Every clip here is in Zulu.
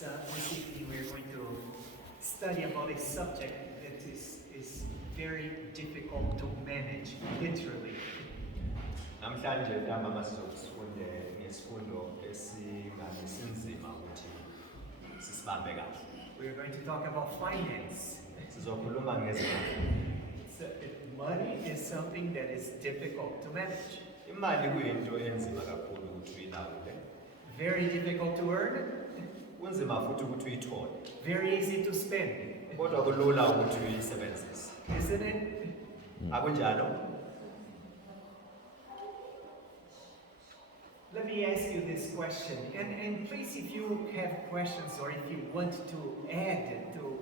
This evening we are going to study about a subject that is very difficult to manage, literally. Namhlanje ntambama sizokufunde ngesifundo esingasinzima ukuthi sisibambe kahle. We are going to talk about finance. Sizokhuluma ngezimali. Money is something that is difficult to manage. Imali kuyinto enzima kakhulu ukuthi uyilawule. Very difficult to earn. Kunzima futhi ukuthi uyithole. Very easy to spend. Kodwa kulula ukuthi uyisebenzise. Isn't it? Akunjalo? Let me ask you this question, and please, if you have questions or if you want to add to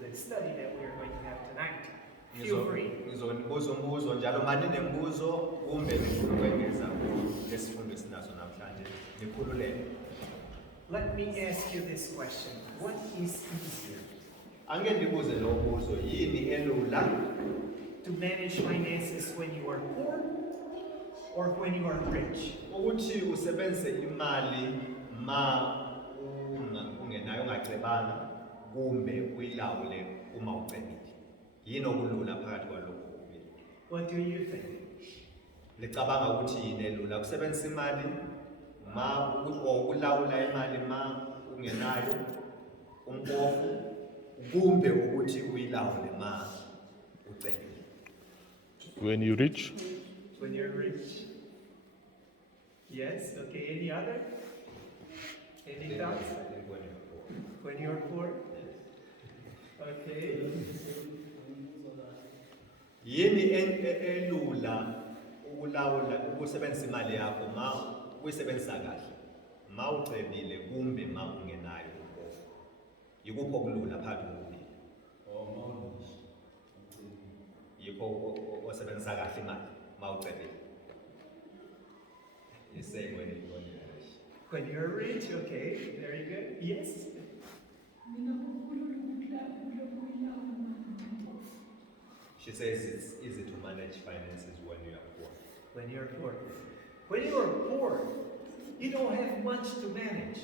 the study that we are going to have tonight, feel free. Ngizonibuza umbuzo njalo manje nembuzo kumbe ngifuna ukwengeza lesifundo esinaso namhlanje nikhululeke. Let me ask you this question. What is easier? Angeke ndibuze lo mbuzo yini elula To manage finances when you are poor or when you are rich? ukuthi usebenzise imali ma ungenayo ungacebanga kumbe uyilawule uma ucebile. Yini okulula phakathi kwalokho kubili? What do you think? Licabanga ukuthi yini elula ukusebenzisa imali ma ukulawula imali ma ungenayo umpofu kumbe ukuthi uyilawule ma ucebile? When you're rich, When you're rich? Yes, okay, any other? Any thoughts? When you're poor? Okay. Yini elula ukulawula ukusebenzisa imali yakho ma uyisebenzisa kahle ma ucebile kumbe ma ungenayo umpofu? Yikuphi okulula phakathi kokubili? Yikho osebenzisa kahle imali ma ucebile. You say when you're rich. When you're rich, okay, very good. Yes? She says it's easy to manage finances when you are poor. When you're poor. When you are poor, you don't have much to manage.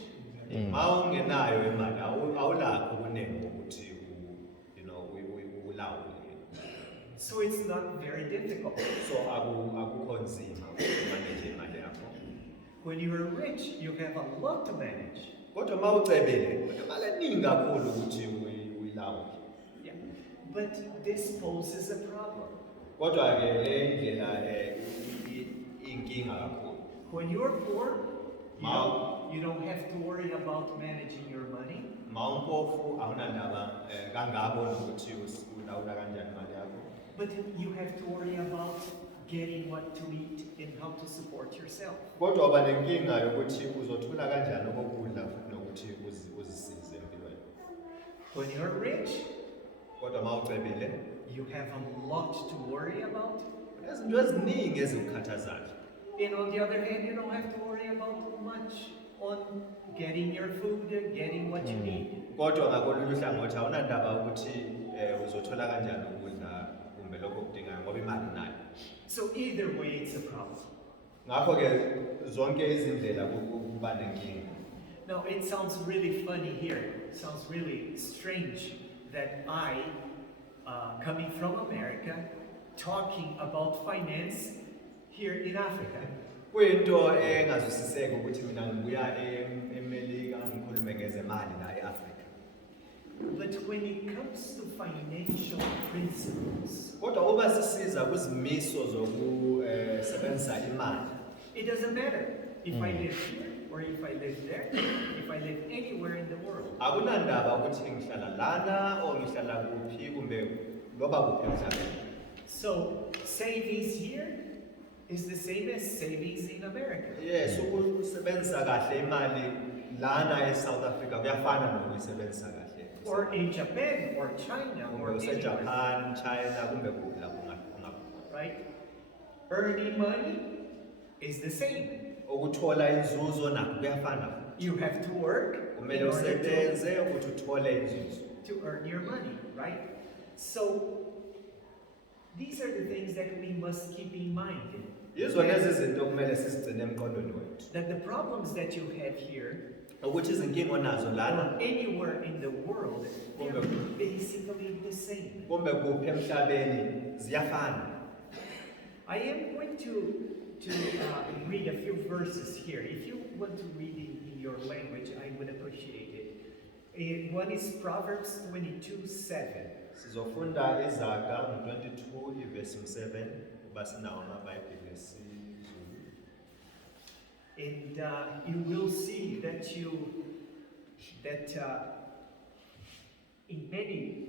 Ma ungenayo imali awulakho kuningi ukuthi ulawule. So it's not very difficult. So akukho nzima umanage imali yakho. When you are rich, you have a lot to manage. Kodwa ma ucebile imali eningi kakhulu ukuthi uyilawule. Yeah. But this poses a problem. Kodwa ke le indlela inkinga kakhulu. When you are poor, you don't have to worry about managing your money. Ma umpofu awunandaba kangako nokuthi ulawula kanjani imali yakho. But you have to worry about getting what to eat and how to support yourself. Kodwa uba nenkinga yokuthi uzothola kanjani okokudla futhi nokuthi uzisize empilweni. When you're rich, Kodwa ma ucebile you have a lot to worry about. izinto eziningi ezikukhathazayo. And on the other hand, you don't have to worry about much on getting your food, getting what you need. Kodwa ngakolunye uhlangothi awunandaba ukuthi uzothola kanjani ukudla kumbe lokho okudingayo ngoba imali nayo. So either way, it's a problem. Ngakho ke zonke izindlela kuba nenkinga. Now, it sounds really funny here. It sounds really strange that I, coming from America, talking about finance here in Africa. Kuyinto engazwisiseki ukuthi mina ngibuya eMelika ngikhulume ngezemali la eAfrika. But when it comes to financial principles, Kodwa uba sisiza kuzimiso zokusebenzisa imali. it doesn't matter if I live here or if I live there, if I live anywhere in the world. Akunandaba ukuthi ngihlala lana or ngihlala kuphi kumbe loba kuphi emhlabeni. So savings here is the same as savings in America. Yes, ukusebenzisa kahle imali lana eSouth Africa kuyafana nokuyisebenzisa kahle. Or in Japan or China or Kumbe anywhere, Japan, China kumbe kuphi lapho right? Earning money is the same. ukuthola inzuzo nakho kuyafana. You have to work Kumele in order usebenze ukuthi uthole inzuzo. to earn your money, right? So these are the things that we must keep in mind. Yizo lezi zinto kumele sizigcine emqondweni wethu. That the problems that you have here ukuthi izinkinga onazo lana or anywhere in the world, they're basically the same. kumbe kuphi emhlabeni ziyafana. I am going to read a few verses here. If you want to read in your language, I would appreciate it. One is Proverbs 22:7. Sizofunda izaga 22 verse 7 uba sinawo amabhayibheli esiZulu. And you will see that in many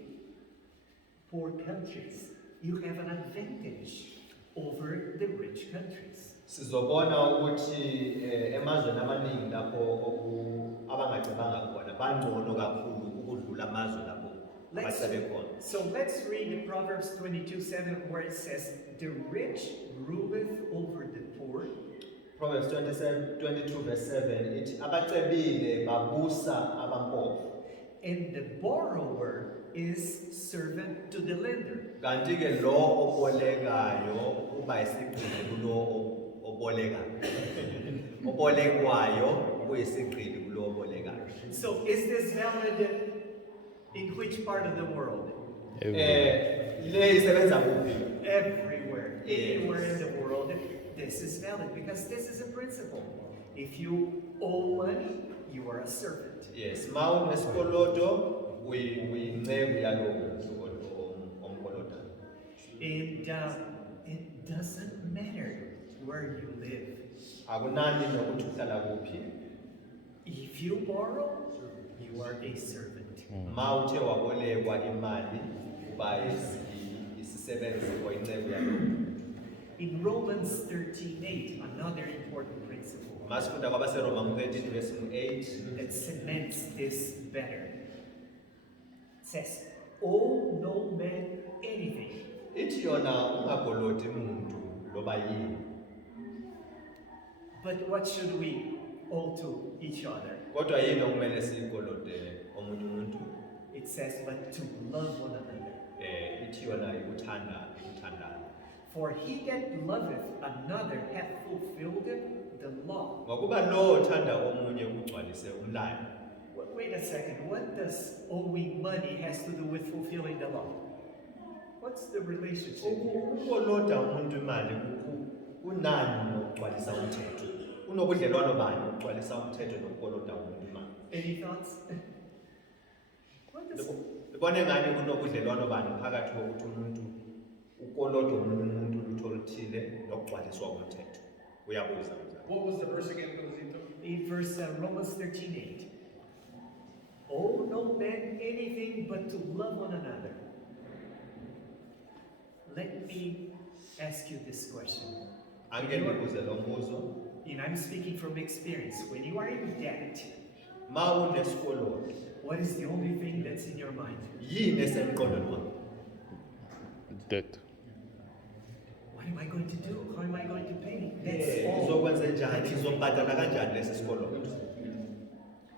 poor countries, you have an advantage over the rich countries. Sizobona ukuthi emazweni amaningi lapho abangacebanga khona bangcono kakhulu ukudlula amazwe lapho abasebe khona. So let's read Proverbs 22:7 where it says, "The rich ruleth over the poor." Proverbs 22 verse 7 ithi abacebile babusa abampofu. And the borrower is servant to the lender. Kanti ke lo obolekayo uba isigqili kulo obolekayo. Obolekwayo uyisigqili kulo obolekayo. So is this valid in which part of the world? Le isebenza kuphi? Everywhere. Anywhere in the world, this is valid because this is a principle. If you owe money, you are a servant. Yes, ma unesikoloto uyinceku yalowo omkolota. And it doesn't matter where you live. Akunani nokuthi uhlala kuphi. If you borrow, you are a servant. Ma uthe wabolekwa imali uba isisebenzi or inceku yalowo. In Romans 13:8, another important principle Masifunda kwabaseRoma 13 verse 8 that cements this better. It says, "Owe no man anything." ithi yona ungagolodi umuntu loba yini. But what should we owe to each other? Kodwa yini okumele siyigolode omunye umuntu? It says, "But to love one another. Ithi yona ukuthandana. For he that loveth another hath fulfilled the law." Ngokuba lo othanda omunye ugcwalise umlayo. Wait a second. What does owing money has to do with fulfilling the law? What's the relationship here? Ukukoloda umuntu imali kunani nokugcwalisa umthetho? Unobudlelwano bani ukugcwalisa umthetho nokukoloda umuntu imali? Any thoughts? What does Libone ngani kunobudlelwano bani phakathi kokuthi umuntu ukoloda omunye umuntu lutho oluthile nokugcwaliswa umthetho? Uyabuza mzala. What was the verse again, Brother? in Romans 13:8? Owe no man anything but to love one another. Let me ask you this question. Angeke ngibuze lo mbuzo. And I'm speaking from experience. When you are in debt, Ma unesikoloto, what is the only thing that's in your mind? yini esemqondweni wakho? Debt. What am I going to do? How am I going to pay? That's all. Uzokwenza njani? Uzobhadala kanjani lesi sikoloto?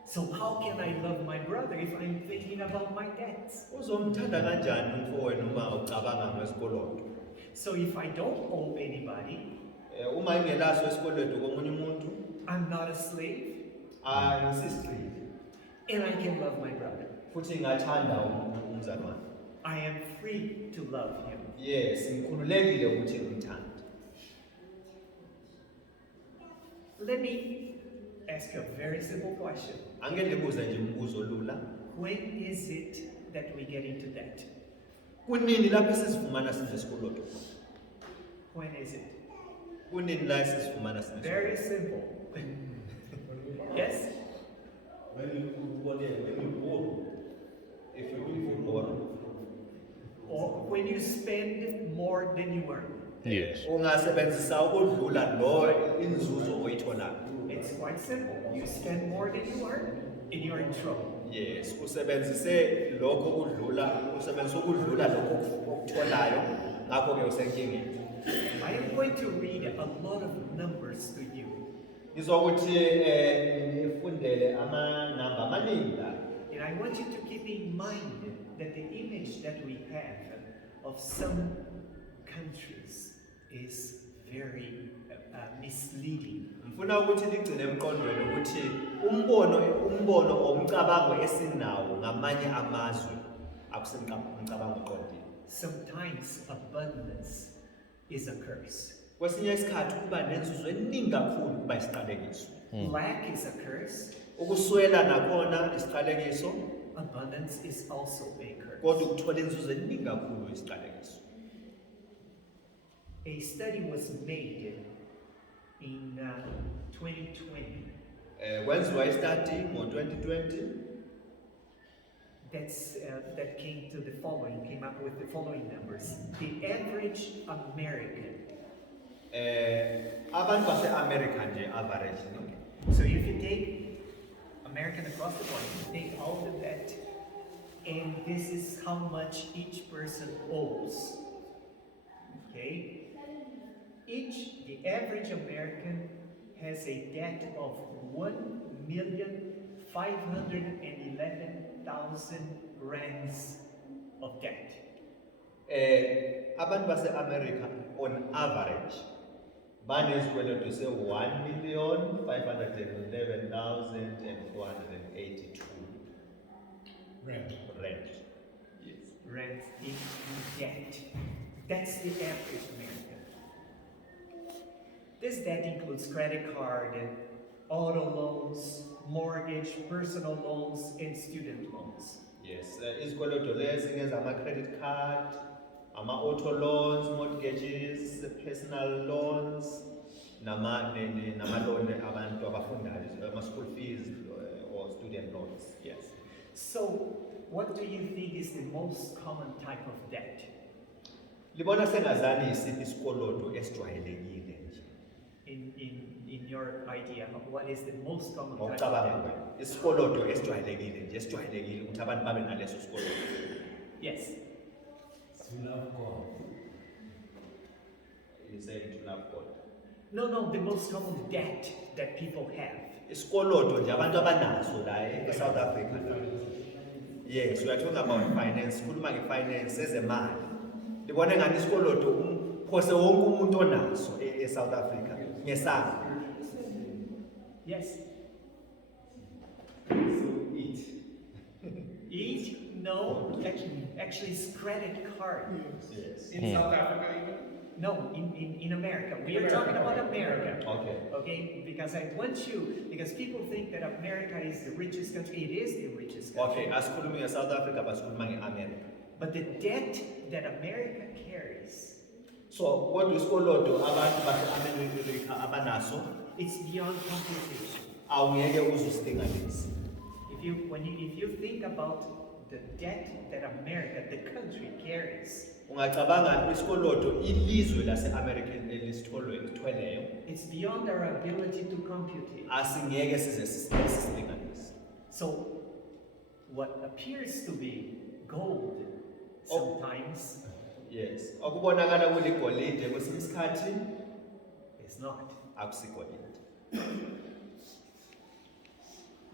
So how can I love my brother if I'm thinking about my debts? Uzomthanda kanjani umfowenu uma ucabanga ngesikoloto? So if I don't owe anybody, Uma ingelaso isikolwetu komunye umuntu, I'm not a slave, ayisisigqili. and I can love my brother. Futhi ngathanda umzali wami. I am free to love him. Yes, ngikhululekile ukuthi ngimthande. Let me ask a very simple question. Angeke ngibuze nje umbuzo lula. When is it that we get into debt? Kunini lapho sisifumana sinesikoloto? When is it? Kunini la sisifumana sinesikoloto? Very simple. Yes? When you borrow, if you borrow. Or when you spend more than you earn. Yes. Ungasebenzisa ukudlula lo inzuzo oyitholayo. It's quite simple. You spend more than you earn, and you're in trouble. Yes, usebenzise lokho ukudlula, usebenzisa ukudlula lokho okutholayo, ngakho ke usenkingeni. I am going to read a lot of numbers to you. Ngizokuthi nifundele amanamba amaningi la. And I want you to keep in mind that the image that we have of some countries is very misleading. Ngifuna ukuthi ligcine emqondweni ukuthi umbono omcabango esinawo ngamanye amazwe akusemcabango oqondile. Sometimes abundance is a curse. Kwesinye isikhathi kuba nenzuzo eningi kakhulu kuba isiqalekiso. Lack is a curse. Ukuswela nakhona isiqalekiso, Abundance is also a curse. kodwa ukuthola inzuzo eningi kakhulu isiqalekiso. A study was made in 2020 Kwenziwa i-study ngo-2020 that came up with the following numbers. The average American. Abantu base-America nje average, no? So if you take American across the board, you take all the debt, and this is how much each person owes. Okay? The average American has a debt of 1,511,000 rands of debt. Abantu base-America on average banezikweletu se-1,511,482 Rent. rand. Yes. Rent in debt. That's the average American. This debt includes credit card, auto loans, mortgage, personal loans, and student loans. Yes, izikweletu lezi ngezama-credit card, ama-auto loans, mortgages, personal loans, namalone abantu abafundayo, ama-school fees or student loans. Yes. So, what do you think is the most common type of debt? Libona sengazani isiphi isikoloto esijwayelekile nje. In your idea of what is the most common type of Ngokucabanga debt? kwenu, isikoloto esijwayelekile nje, esijwayelekile ukuthi abantu babe naleso sikoloto. Yes. To love God. You say to love God. No, the most common debt that people have. Isikoloto nje abantu abanaso la e-South Africa. Yes, we are talking about finance. Sikhuluma nge-finance ezemali. Libona ngani isikoloto phose wonke umuntu onaso e-South Africa ngesakhe. Yes. So eat. Each? No, actually it's credit card. Yes. In South Africa even? No, in America. We are talking about America. Okay. Okay, because because people think that America is the richest country. It is the richest country. Okay, asikhulumi nge-South Africa basikhuluma nge-America. But the debt that America carries, So kodwa isikoloto abantu base-America abanaso it's beyond computation. awungeke uzusilinganisa. If you think about the debt that America, the country, carries, Ungacabanga isikoloto ilizwe lase-America elisithweleyo it's beyond our ability to compute it. asingeke size sisilinganise. So, what appears to be gold sometimes Yes. Okubonakala kuligolide kwesinye isikhathi is not. akusigolide.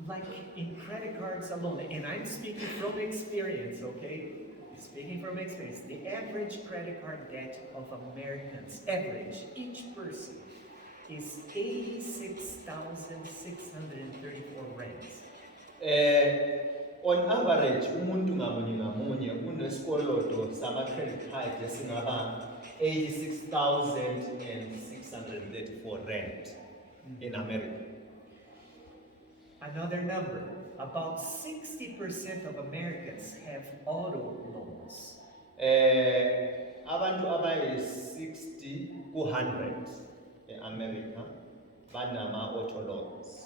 Like in credit cards alone, and I'm speaking from experience, okay? Speaking from experience, the average credit card debt of Americans, each person, is 86,634 rands. On average umuntu ngamunye unesikoloto sama-credit card esingaba 86,634 rand in America. Another number, about 60% of Americans have auto loans. Abantu abayi-60 ku-100 e-America banama-auto loans.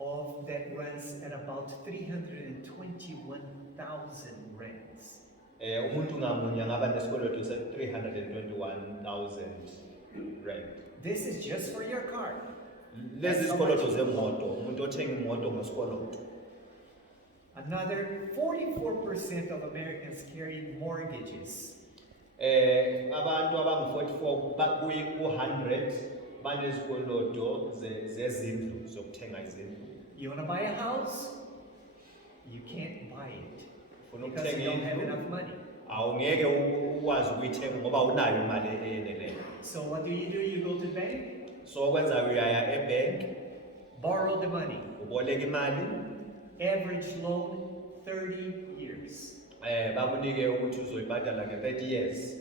Of that runs at about 321,000 rands. Umuntu ngamunye angaba nesikoloto se-321,000 rand. This is just for your car. Lezi isikoloto zemoto, umuntu othenga imoto ngesikoloto. Another 44% of Americans carry mortgages. Abantu abangu-44 kuye ku-100 banezikoloto zezindlu zokuthenga izindlu. You want to buy a house? You can't buy it Ufuna because you don't ukuthenga have indlu enough money. awungeke ukwazi ukuyithenga ngoba unayo imali eyeneleyo. So what do? You go to the bank, So kwenza uyaya ebank, borrow the money. uboleka imali, Average loan, 30 years. bakunike ukuthi uzoyibhadala nge-30 years.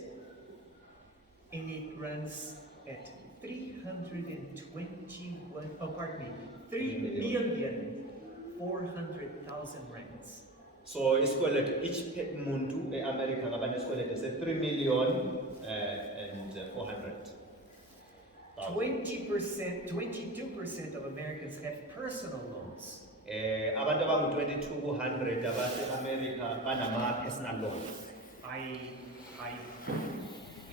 And it runs at 321, oh pardon me, 3,400,000 rands. So isikweletu each muntu eAmerica ngaba nesikweletu se3 million and 400,000. 20%, 22% of Americans have personal loans. Abantu abangu-22 ku-100 abase-America banama personal loans. I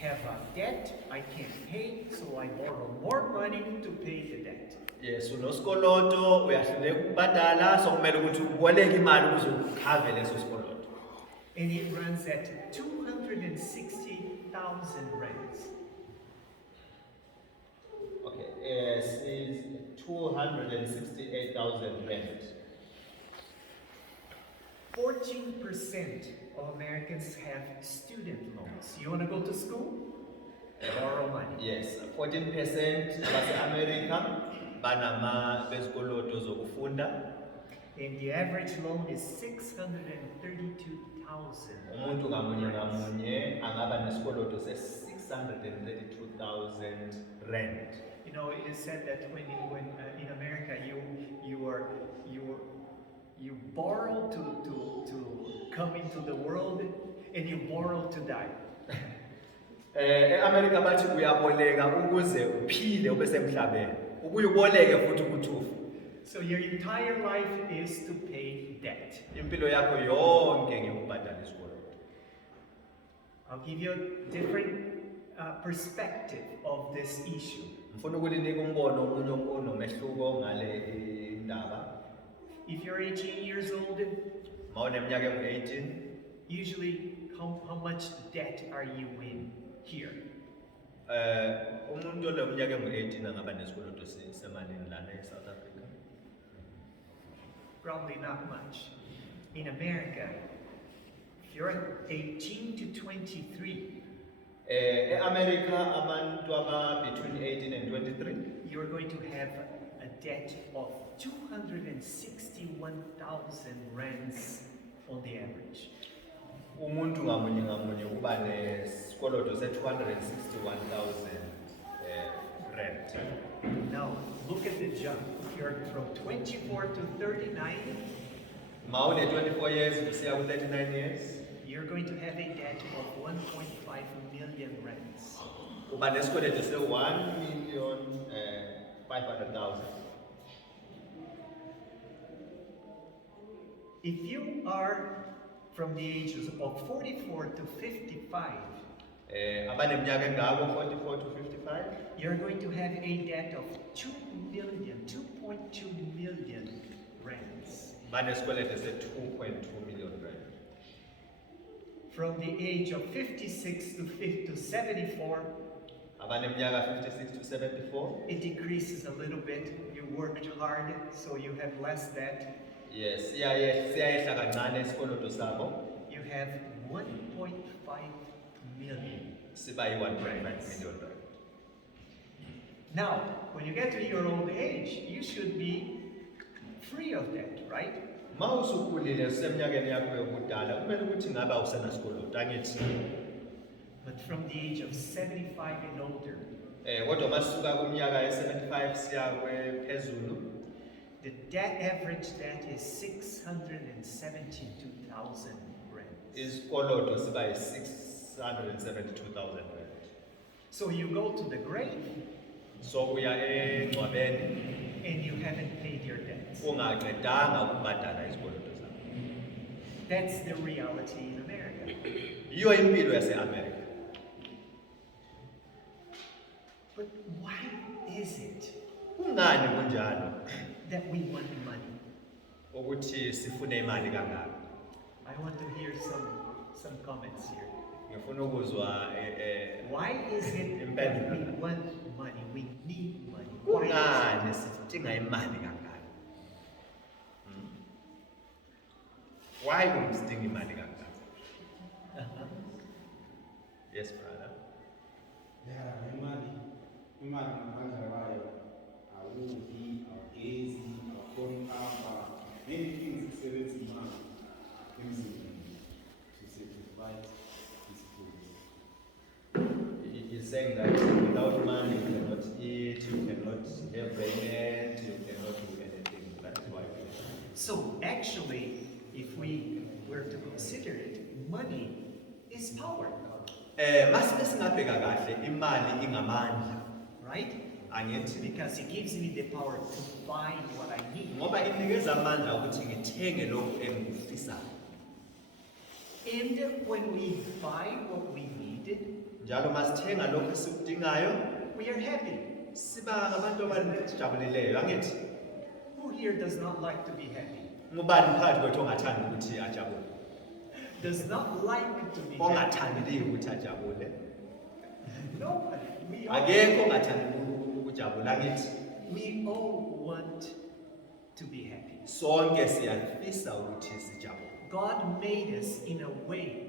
have a debt I can't pay, so I borrow more money to pay the debt. Yes, unosikoloto uyahluleka ukubhadala, so kumele ukuthi uboleke imali ukuze ukhave leso sikoloto. And it runs at 260,000 rands. Okay, is 268,000 rand. 14% of Americans have student loans. You want to go to school? Borrow money. Yes, 14% abase-America banama bezikoloto zokufunda. And the average loan is 632,000. Umuntu ngamunye angaba nesikoloto se-632,000 rand. You know, it is said that when in America you borrow to come into the world, and you borrow to die. eAmerica bathi uyaboleka ukuze uphile ube semhlabeni. Ubuye uboleke futhi ukuthi ufe. So your entire life is to pay debt. Impilo yakho yonke ngekubhadala isikoloto. I'll give you a different perspective of this issue. Mfuna ukulinika umbono omunye onomehluko ngale indaba. If you're 18 years old, Mawuneminyaka engu-18, usually how much debt are you in here? umuntu oleminyaka engu-18 angaba nesikoloto semalini lana eSouth Africa. Probably not much. In America, if you're 18 to 23, eAmerica abantu between 18 and 23, you're going to have a debt of 261,000 rands on the average. umuntu ngamunye uba nesikoloto se-261,000 rand. Now, look at the jump. You're from 24 to 39, Mawune 24 years usiya ku-39 years, you're going to have a debt of 1.5 million rands. uba nesikoloto se-1,500,000. If you are from the ages of 44 to 55, abaneminyaka engako 44 to 55, you're going to have a debt of 2.2 million rands. banesikweleto se-2.2 million rand. From the age of 56 to 74, abaneminyaka 56 to 74, it decreases a little bit. You worked hard, so you have less debt. yes, siyayehla kancane isikoloto sabo, You have 1.5 million. siba yi-1.5 million rand. Now, when you get to your old age, you should be free of debt, right? Ma usukhulile usemnyakeni yakho yokudala kumele ukuthi ngabe awusenasikoloto angithi. But from the age of 75 and older, Kodwa masuka kumnyaka ye-75 siya phezulu, the average debt is 672,000 rands. isikoloto siba yi-672,000 rand. So you go to the grave So uya engcwabeni and you haven't paid your debts. ungaqedanga ukubhadala isikoloto sakho. That's the reality in America. Yiyo impilo yase-America. But why is it Kungani kunjalo that we want money? ukuthi sifune imali kangaka? I want to hear some comments here. Ngifuna ukuzwa Why is it that we want money? We need money. Why kungani sidinga imali kangaka? Why sidinga imali kangaka? is it? Yes, brother. Yeah, imali ngaphandle kwayo awudli, awugezi, awukhoni apa. Many things kusebenza imali emzimbeni to satisfy these foods. He's saying that without money you cannot eat, you cannot have raiment, you cannot do anything. That is why. So actually, if we were to consider it, money is power, Masibe singabheka kahle imali ingamandla, right? angithi? Because it gives me the power to buy what I need. Ngoba inikeza amandla ukuthi ngithenge lokhu engikufisayo. And when we buy what we needed, Njalo masithenga lokhu esikudingayo, we are happy. siba ngabantu abajabulileyo, angithi? Who here does not like to be happy? Ngubani phakathi kwethu ongathandi ukuthi ajabule? Does not like to be happy? Ongathandile ukuthi ajabule? Nobody. Akekho ongathandi ukujabula, angithi? We all want to be happy. Sonke siyafisa ukuthi sijabule. God made us in a way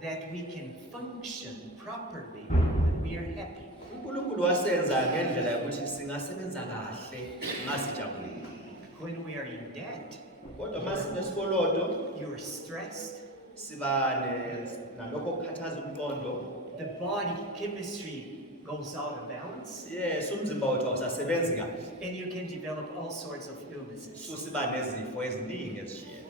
that we can function properly when we are happy. uNkulunkulu wasenza ngendlela yokuthi singasebenza kahle masijabulile. When we are in debt, Kodwa masinesikoloto you're stressed, siba nalokho okukhathaza umqondo, the body chemistry goes out of balance, yes, umzimba wethu awusasebenzi kahle. and you can develop all sorts of illnesses. So siba nezifo eziningi ezishiyene.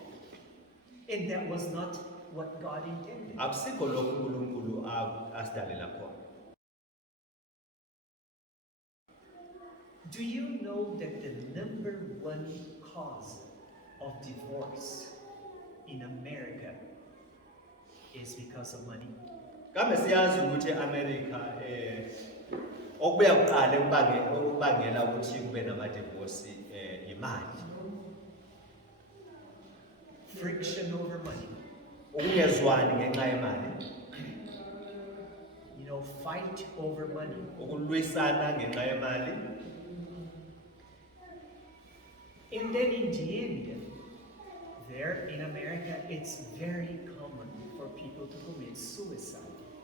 And that was not what God intended. Akusikho lokhu uNkulunkulu asidalela khona. Do you know that the number one cause of divorce in America is because of money? Kambe siyazi ukuthi eAmerica okubuya kuqala ukubangela ukuthi kube nama-divorce imali. Friction over money. Ukungezwani ngenxa yemali, You know, fight over money. ukulwisana ngenxa yemali. And then in the end, there in America, it's very common for people to commit suicide.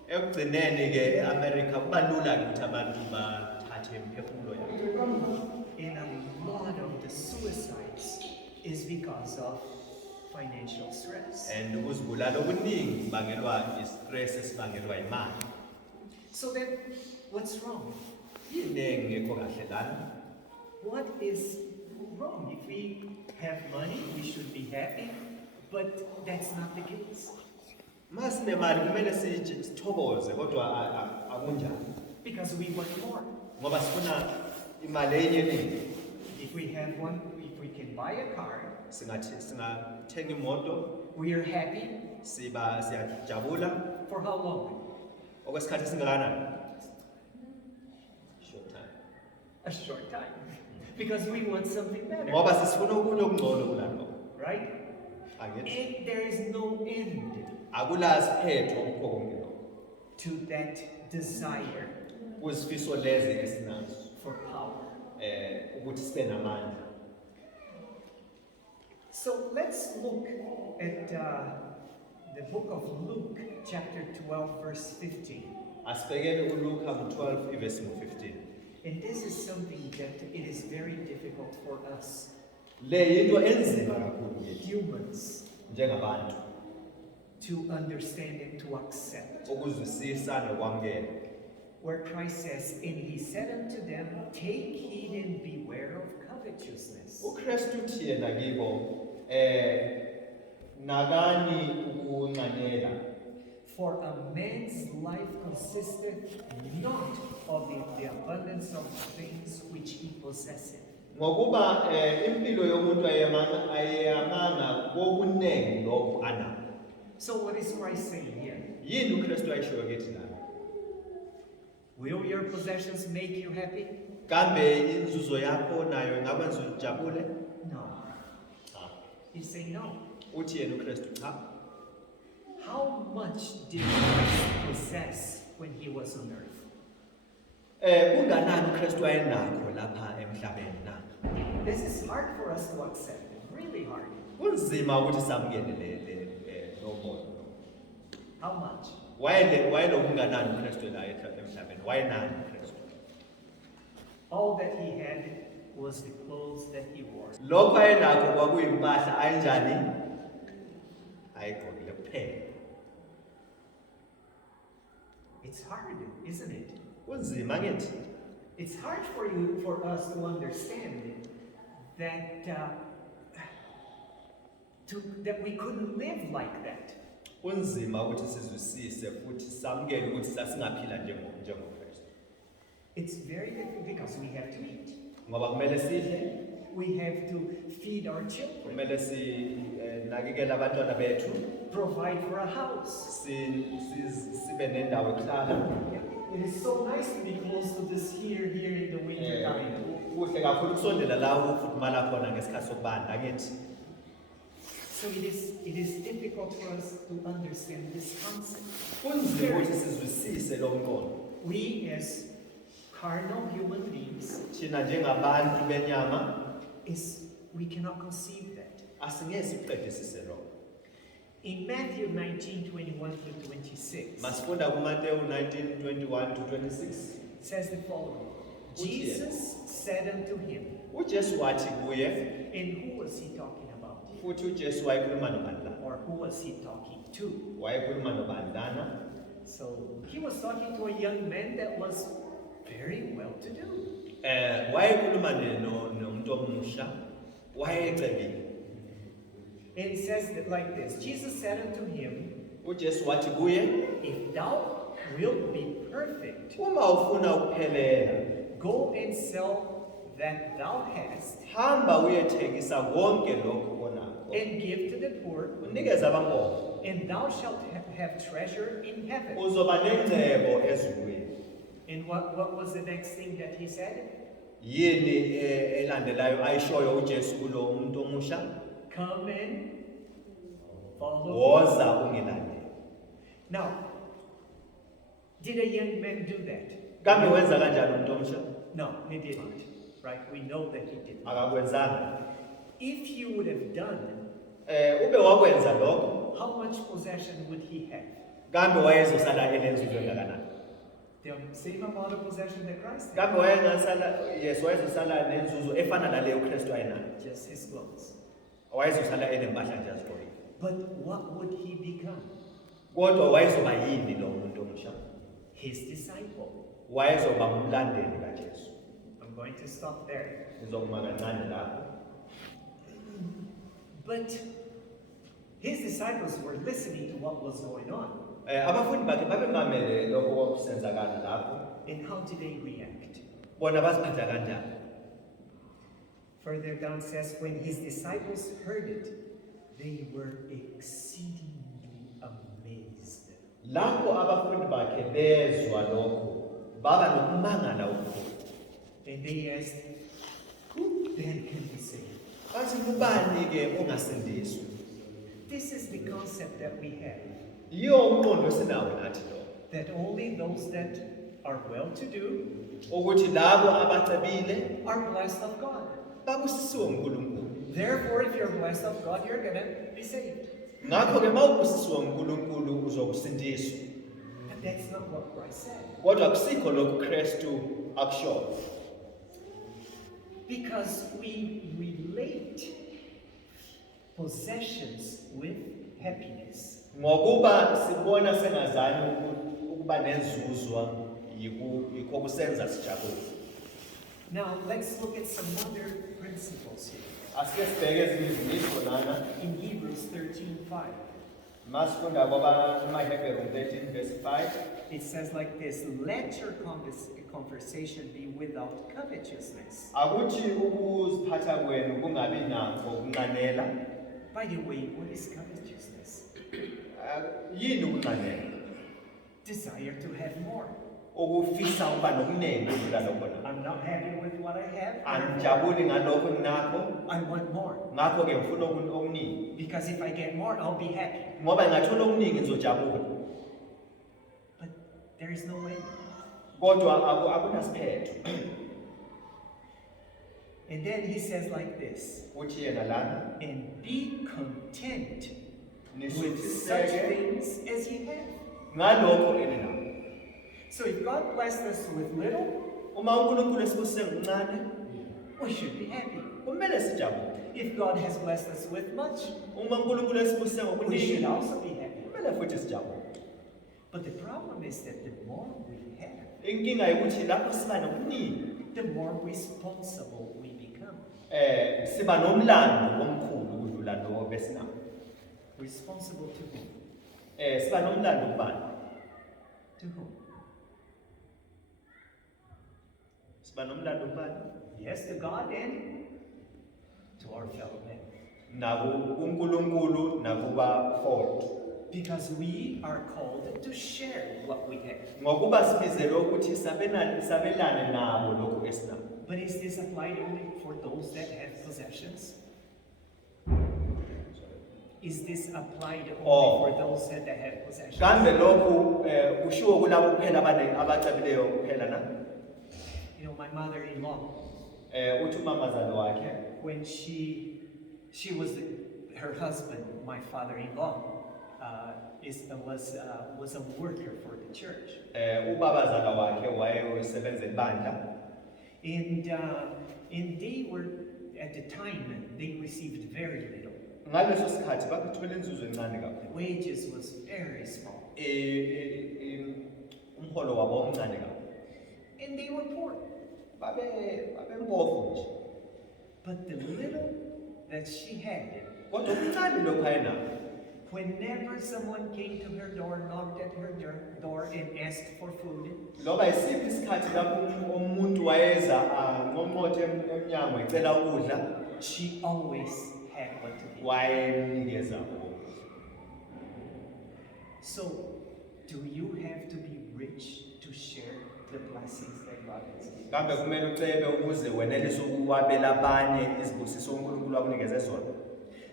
Ekugcineni ke eAmerica kuba lula ukuthi abantu bathathe imiphefumulo yabo. And a lot of the suicides is because of financial stress. And ukuzibulala okuningi kubangelwa i-stress esibangelwa imali. So then, what's wrong? Yini engekho kahle lana? What is wrong? If we have money, we should be happy, but that's not the case. Masinemali kumele sithokoze kodwa akunjani. Because we want more. Ngoba sifuna imali enye eningi. If we have one, if we can buy a car, Singathenga imoto, we are happy. siyajabula For how long? okwesikhathi esingakanani? Short time. A short time. Because we want something better. Ngoba sifuna okunye okungcono kulapho. Right? Angithi And there is no end akulasiphetho kukho konke lokho. to that desire Kuzifiso lezi esinazo for power. ukuthi sibe namandla. So let's look at the book of Luke, chapter 12, verse 15. Asibhekele uLuka 12 verse 15. And this is something that it is very difficult for us Le yinto enzima kakhulu kithi humans njengabantu to understand and to accept. ukuzwisisa nokwamukela. Where Christ says, and he said unto them, take heed and beware of covetousness. uKristu uthi yena kibo nakani ukunqanyela. For a man's life consisteth not of the abundance of things which he possesseth. Ngokuba impilo yomuntu ayamanga kokuningi lokho anakho. So what is Christ saying here? Yini uKristu ayishoyo kithi lana? Will your possessions make you happy? Kambe inzuzo yakho nayo ingakwenza ujabule? No. Cha. He's saying no. Uthi yena uKristu cha. How much did Christ possess when he was on earth? Unganani uKristu ayenakho lapha emhlabeni na? This is hard for us to accept. Really hard. Kunzima ukuthi samukele lo moyo. How much? wayelo kunganani uKristu la emhlabeni, wayenani uKristu. All that he had was the clothes that he wore. Lokho ayenakho kwakuyimpahla ayenjani? Ayigqokile kuphela. It's hard, isn't it? Kunzima ngithi. It's hard for us to understand that that we couldn't live like that. Kunzima ukuthi sizwisise futhi samukele ukuthi sasingaphila njengoKristu. It's very difficult because we have to eat. Ngoba kumele sidle, We have to feed our children, kumele sinakekele abantwana bethu, provide for a house. sibe nendawo yokuhlala. It is so nice to be close to this here in the winter time. Kuhle kakhulu kusondela la ufudumala khona ngesikhathi sokubanda ngithi. So it is difficult for us to understand this concept. Kunzima ukuthi sizwisise lo mqondo. We as carnal human beings Thina njengabantu benyama we cannot conceive that. asingeke siqedisise lokho. In Matthew 19:21-26, Masifunda kuMateyu 19:21 to 26. it says the following. Jesus said unto him, uJesu wathi kuye, and who was he talking about? futhi uJesu wayekhuluma nobani la? Or who was he talking to? Wayekhuluma nobani lana? So he was talking to a young man that was very well to do. Wayekhuluma nomuntu omusha, wayecebile. And it says that like this. Jesus said unto him, uJesu wathi kuye, if thou wilt be perfect, uma ufuna ukuphelela, go and sell that thou hast, hamba uyethengisa konke lokho onakho, and give to the poor, unikeze abampofu, and thou shalt have treasure in heaven. uzoba nengcebo ezulwini. And what was the next thing that he said? Yini elandelayo ayishoyo uJesu kulo umuntu omusha? Come and follow Woza ungilande. me. Now, did a young man do that? Kambe wenza kanjani umuntu omusha? No, he didn't. Right? We know that he didn't. Akakwenzanga. If he would have done, Ube wakwenza lokho, how much possession would he have? kambe wayezosala enenzuzo engakanani? The same amount of possession that Christ had. Kambe wayezosala nenzuzo efana naleyo uKristu ayenayo. Just his clothes. Wayezosala enempahla nje azigqokile. But what would he become? Kodwa wayezoba yini lo muntu omusha? His disciple. Wayezoba umlandeli kaJesu. I'm going to stop there. Ngizokuma kancane lapho. But his disciples were listening to what was going on. Abafundi bakhe babemamele lokho kwakusenzakala lapho. And how did they react? Bona baziphatha kanjani? Further down says, when his disciples heard it, they were exceedingly amazed. Lapho abafundi bakhe bezwa lokho, baba nokumangala okukhulu. And they asked, who then can be saved? Bathi kubani ke ongasindiswa? This is the concept that we have. Yiyo umqondo esinawo nathi lo. That only those that are well-to-do Ukuthi labo abacebile are blessed of God. babusisiwe uNkulunkulu. Therefore, if you're blessed of God, you're going to be saved. Ngakho ke mawubusisiwe uNkulunkulu uzokusindiswa. But that's not what Christ said. Kodwa kusikho lokhu Kristu akushoyo. Because we relate possessions with happiness. Ngokuba sibona sengazani ukuba nenzuzo yikho kusenza sijabule. Now, let's look at some other principles here. Asike sibheke ezinye izimiso lana. In Hebrews 13:5, Masifunda kwabaHebheru 13 verse 5. it says like this, let your conversation be without covetousness. Akuthi ukuziphatha kwenu kungabi nakho ukunqanela. By the way, what is covetousness? Yini ukunqanela? Desire to have more. Ukufisa ukuba nokuningi ukudlula lokho. I'm not happy with what I have. Angijabuli ngalokho nginakho. I want more. Ngakho ke ngifuna okuningi. Because if I get more, I'll be happy. Ngoba ngingathola okuningi ngizojabula. But there is no end. Kodwa akunasiphetho. And then he says like this, Uthi yena lana, and be content with such nisuthiseke things as ye have. ngalokho eninakho. So if God blessed us with little, Uma uNkulunkulu esibusise ngokuncane, we should be happy. kumele sijabule. If God has blessed us with much, Uma uNkulunkulu esibusise we should ngokuningi, also be happy. kumele futhi sijabule. But the problem is that the more we have, Inkinga ukuthi lapho siba nokuningi, the more responsible we become. siba nomlando omkhulu ukudlula lo besinako. Responsible to whom? Siba nomlando kubani? To whom? Siba nomlando kubani? Yes, to God and to our fellow men. Naku uNkulunkulu nakuba fold. Because we are called to share what we have. Ngokuba sibizelwe ukuthi sabelane nabo lokho esinako. But is this applied only for those that have possessions? Is this applied only for those that have possessions? Kambe lokhu kushiwo kulabo kuphela abacabileyo kuphela na? You know, my mother-in-law, Uthi umamazalo wakhe when she was her husband, my father-in-law, was a worker for the church, ubabazala wakhe wayesebenza ebandla, and they were at the time they received very little. ngaleso sikhathi bakuthola inzuzo encane kakhulu. Wages was very small, Umholo wabo omncane kakhulu. and they were poor. Babempofu nje. But the little that she had, Kodwa okuncane lokho ayenakho. whenever someone came to her door, knocked at her door and asked for food, Loba isiphi isikhathi lapho umuntu wayeza nqonqothe emnyango ecela ukudla, she always had what to give. wayemnikeza lokho. So, do you have to be rich to share the blessings that God has given? Kambe kumele ucebe ukuze wenelise ukuwabela abanye izibusiso uNkulunkulu akunikeze zona.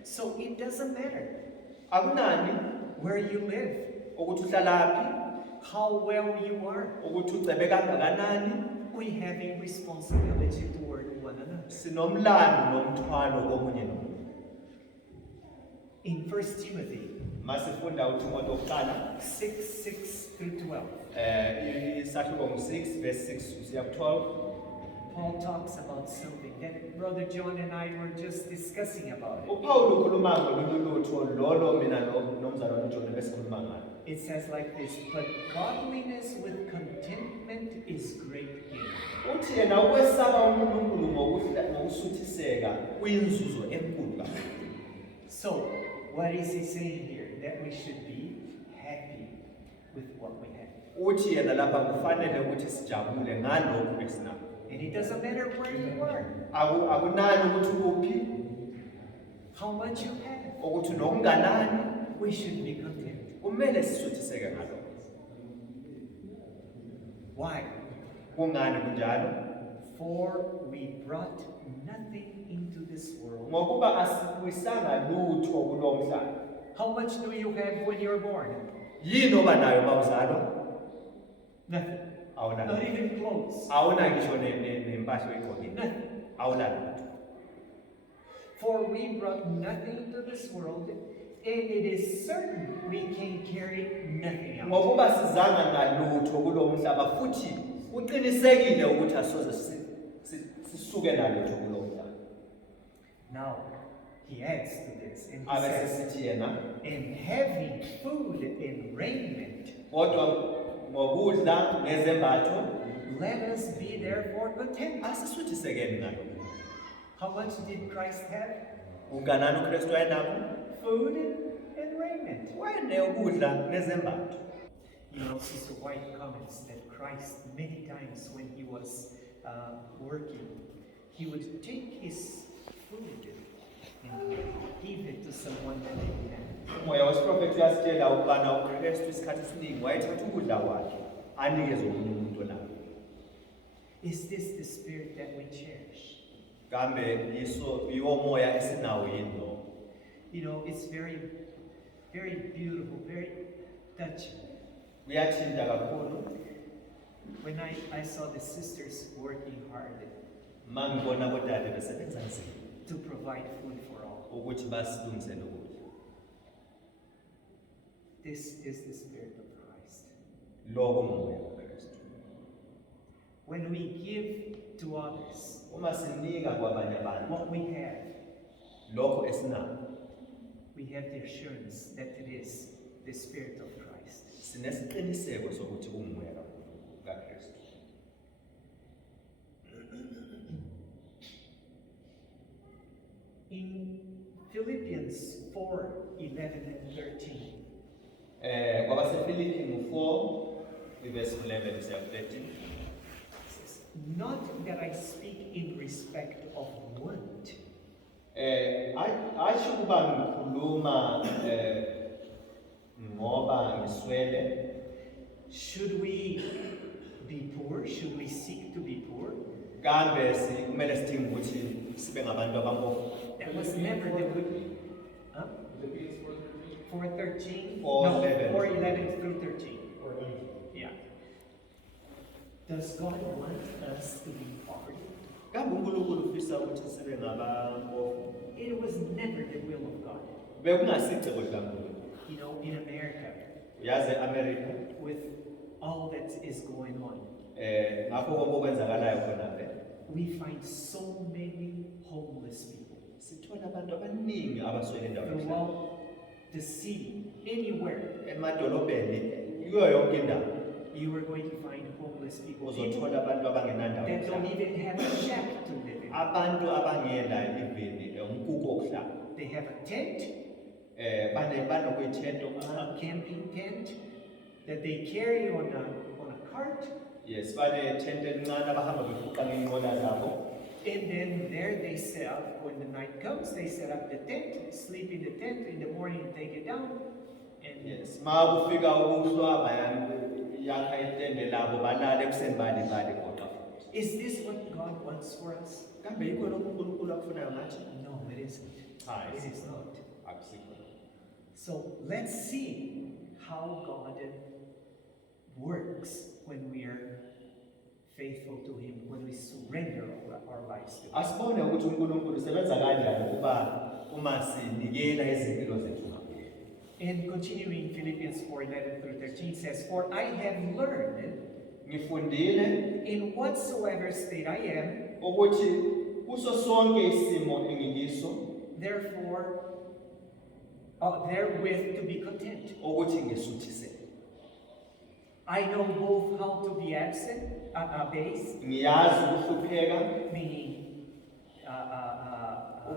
So it doesn't matter Akunani where you live, ukuthi uhlalaphi, how well you are. ukuthi ucebe kangakanani, We have a responsibility toward one another. sinomlando nomthwalo komunye nomunye. In 1 Timothy Masifunda uThimothi wokuqala 6 through 12, isahluko ngo-6 verse 6 kusiya ku-12. Paul talks about something that Brother John and I were just discussing about it. uPawulu ukhuluma ngolunye lutho lolo mina nomzalwane uJohn besikhuluma ngalo. It says like this, but godliness with contentment is great gain. Uthi yena ukwesaba uNkulunkulu ngokusuthiseka kuyinzuzo enkulu kakhulu. So, what is he saying here? That we should be happy with what we have. Uthi yena lapha kufanele ukuthi sijabule ngalokho esinakho. And it doesn't matter where you are, Akunani ukuthi kuphi, how much you have. ukuthi nokunganani, We should be content. kumele sisuthiseke ngalokho. Why? Kungani kunjalo? For we brought nothing into this world. Ngokuba asibuyisanga lutho kulo mhlaba. How much do you have when you're born? Yini oba nayo mawuzalwa? Nothing. Awunayo. Not even clothes. Awuna ngisho nempahla oyigqokile. Nothing. Awulalo. For we brought nothing into this world, and it is certain we can carry nothing out. Ngokuba sizanga nalutho kulo mhlaba futhi uqinisekile ukuthi asoze sisuke nalutho kulo mhlaba. Now, he adds to this, and he Abe says, sesithi yena and having food and raiment, kodwa ngokudla nezembatho let us be therefore content. asisuthisekeni ngalokho. How much did Christ have? Unganani uKristu ayenakho? Food and raiment. Wayene ukudla nezembatho. You know, Sister White comments that Christ, many times when he was working, he would take his food and give it to someone that didn't have. Umoya wesiprofethi uyasitshela ukubana uKristu isikhathi esiningi wayethatha ukudla kwakhe anikeze omunye umuntu onayo. Is this the spirit that we cherish? Kambe yiwo moya esinawo yini lo? You know, it's very, very beautiful, very touching. Kuyathinta kakhulu When I saw the sisters working hard mangibona kodade besebenza nzima to provide food for all. ukuthi basilungisele ukudla. This is the spirit of Christ. Lokho ngumoya kaKristu. When we give to others Uma sinika kwabanye abantu what we have, lokho esinako, we have the assurance that it is the Spirit of Christ. sinesiqiniseko sokuthi ungumoya kaKristu. In Philippians 4:11 and 13, KwabaseFilipi 4 verse 11 to 13. it says, "Not that I speak in respect of want, Asho kuba ngikhuluma ngoba ngiswele. should we be poor? Should we seek to be poor?" Kambe kumele sidinge ukuthi sibe ngabantu abampofu. That was never the will. Huh? Philippians 4:13. 4:13? 4:11. No, 4:11 through 13. Yeah. Does God want us to be poverty? Kambe uNkulunkulu ufisa ukuthi sibe ngabampofu. It was never the will of God. Bekungasicebo likaNkulunkulu. You know, in America, Uyazi eAmerica with all that is going on, ngakho konke okwenzakalayo khona le we find so many homeless people sithola abantu abaningi abaswele endaweni throughout the city, anywhere. emadolobheni kuyo yonke indawo You are going to find homeless people, people uzothola abantu abangenandawo that don't yokuhlala. even have a shack to live in. Abantu abangela ivini umkuko wokuhlala They have a tent, banokuyithento a camping tent that they carry on a cart, yes banethente elincane abahamba befuqa ngeenqola zabo. and then there they set up. When the night comes, they set up the tent, sleep in the tent. In the morning, take it down, and Yes, ma kufika ukuhlwa yakha itende labo balala ekuseni balibali kodwa futhi. is this what God wants for us? Kambe yikho lokho uNkulunkulu akufunayo ngathi? No, it isn't. Cha, It is not. akusikho. So let's see how God works when we are faithful to Him, when we surrender our lives to Him. Asibone ukuthi uNkulunkulu usebenza kanjani uma sinikela izimpilo zethu ngakuye. And continuing, Philippians 4:11 through 13 says, "For I have learned Ngifundile in whatsoever state I am, ukuthi kuso sonke isimo engikiso therewith to be content. ukuthi ngisuthise. I know both how to be abased, Ngiyazi ukuhlupheka, meaning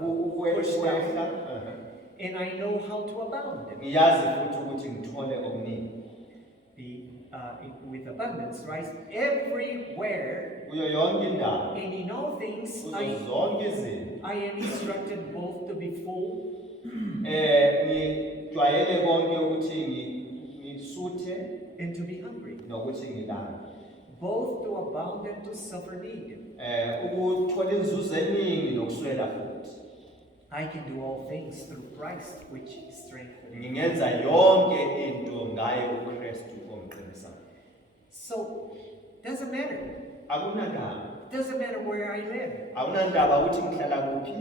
ukwehla, and I know how to abound, ngiyazi futhi ukuthi ngithole okuningi. with abundance, right? Everywhere Kuyo yonke indawo, and in all things, kuzo zonke izinto. I am instructed both to be full Ngijwayele konke ukuthi ngisuthe and to be hungry, nokuthi ngilale. both to abound and to suffer need. Ukuthola inzuzo eningi nokuswela futhi. I can do all things through Christ, which strengthens me. Ngingenza yonke into ngaye uKristu ongiqinisayo. So, doesn't matter. Akunandaba. Doesn't matter where I live. Akunandaba ukuthi ngihlala kuphi.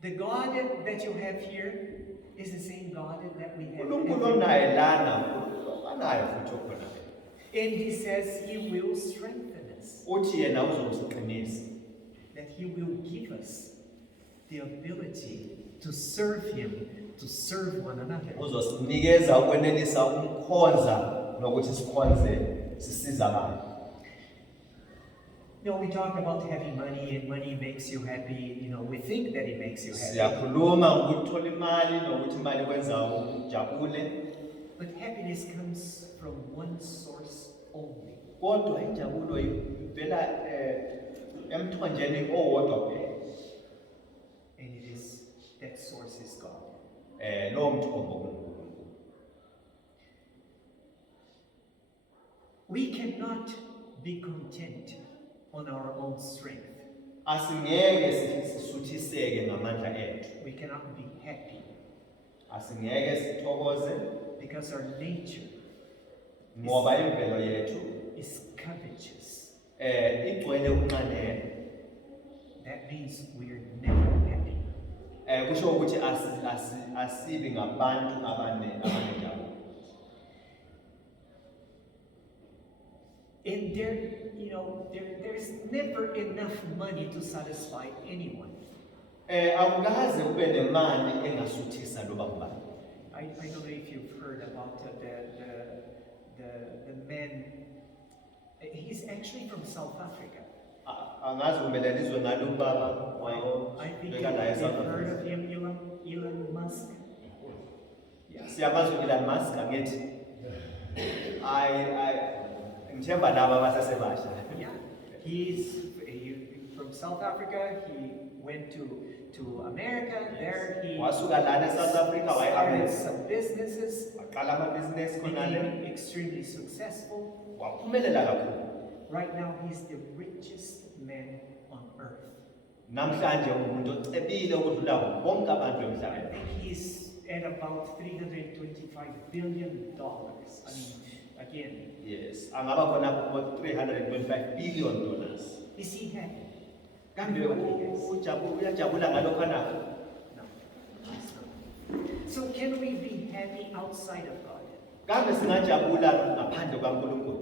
The God that you have here is the same God that we have. uNkulunkulu onaye lana anayo futhi okhona. And He says He will strengthen us, Uthi yena uzosiqinisa. that He will give us the ability to serve Him, to serve one another. Uzosinikeza ukwenelisa umkhonza nokuthi sikhonze sisiza abantu. You know, we talk about having money, and money makes you happy. You know, we think that it makes you happy. Siyakhuluma ngokuthola imali nokuthi imali kwenza ujabule. But happiness comes from one source only. Kodwa injabulo ivela emthonjeni owodwa kuphela. And that source is God. Lowo mthombo kuNkulunkulu. We cannot be content on our own strength. Asingeke sisuthiseke ngamandla ethu. We cannot be happy Asingeke sithokoze because our nature ngoba imvelo yethu is covetous. igcwele ukunqandela. That means we are never happy. Kusho ukuthi asibi ngabantu abanenjabulo. And there's never enough money to satisfy anyone. Awukaze ube nemali engasuthisa loba ngubani. I don't know if you've heard about the man. He's actually from South Africa. Angazi umelela izwe ngalo ubaba I think beka naye you've South heard Africa. of him, Elon Musk. Siyamazi u-Elon Musk angithi. Ngithemba laba abasasebasha. Yeah, he's from South Africa. He went to America. There he Wasuka lana eSouth Africa started waye-America. some businesses, Waqala amabhizinisi khonale. became extremely successful. Waphumelela kakhulu. Right now, he's the richest man on earth. Namhlanje umuntu ocebile ukudlula bonke abantu I emhlabeni. think he's at about $325 billion. I mean, again, Yes, angaba khona ku $325 billion. is he happy? Kambe uyajabula ngalokho anakho? No, he's not. So can we be happy outside of God? Kambe singajabula ngaphandle kwaNkulunkulu?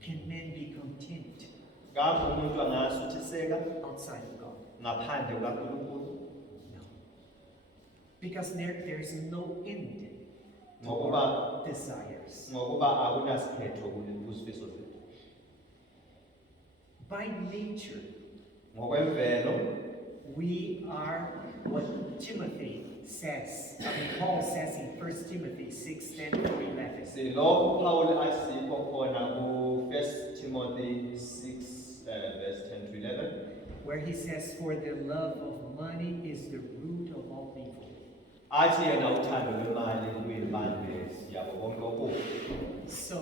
Can men be content Kambe umuntu angasuthiseka outside of God? ngaphandle kwaNkulunkulu? No. Because there's no end to Ngokuba our desires. akunasikhetho kuzifiso zethu. By nature, Ngokwemvelo we are what Timothy says. Paul says in 1 Timothy 6:10-11. silokho Paul asikho khona ku-1 Timothy 6 verse 10 to 11. Where he says, "For the love of money is the root of all evil." Athi yena uthando lwemali luyimbangela yabo bonke okubi. So,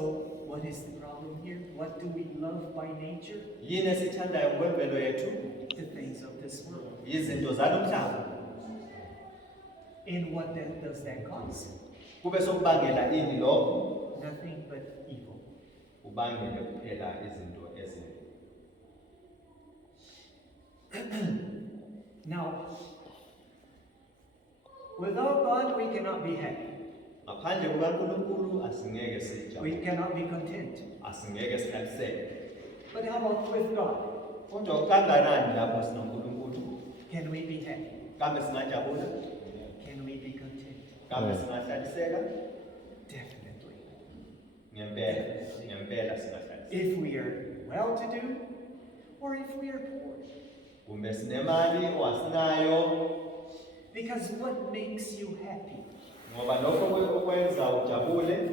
what is the problem here? What do we love by nature? Yini esithandayo ngokwemvelo yethu? The things of this world. Izinto zalo mhlaba. And what then does that cause? Kube sokubangela ini lokho? Nothing but evil. Ubangele kuphela izinto ezimbi. Now, without God, we cannot be happy. Ngaphandle kukaNkulunkulu asingeke sijabule. We cannot be content. Asingeke sihlaliseke. But how about with God? Kodwa ukanganani lapho sinoNkulunkulu? Can we be happy? Kambe singajabula? Can we be content? Kambe singahlaliseka? Definitely. Ngempela singahlaliseka. If we are well-to-do, or if we are poor. Kumbe sinemali or asinayo? Because what makes you happy? Ngoba lokho okwenza ujabule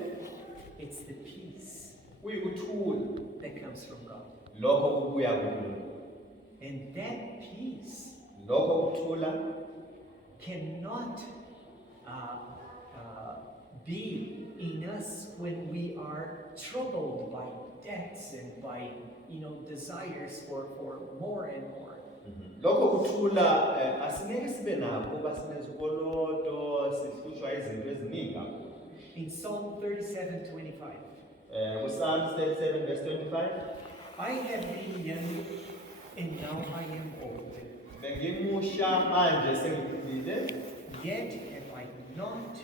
It's the peace kuyikuthula that comes from God. lokho kubuya kuNkulunkulu. And that peace Lokho kuthula cannot be in us when we are troubled by debts and by desires for more and more. lokho kuthula asingeke sibe nakho kuba sinezikoloto sihlushwa izinto eziningi kakhulu. In Psalm 37:25, Psalms 37 verse 25, I have been young and now I am old, bengimusha manje sengikhulile, yet have I not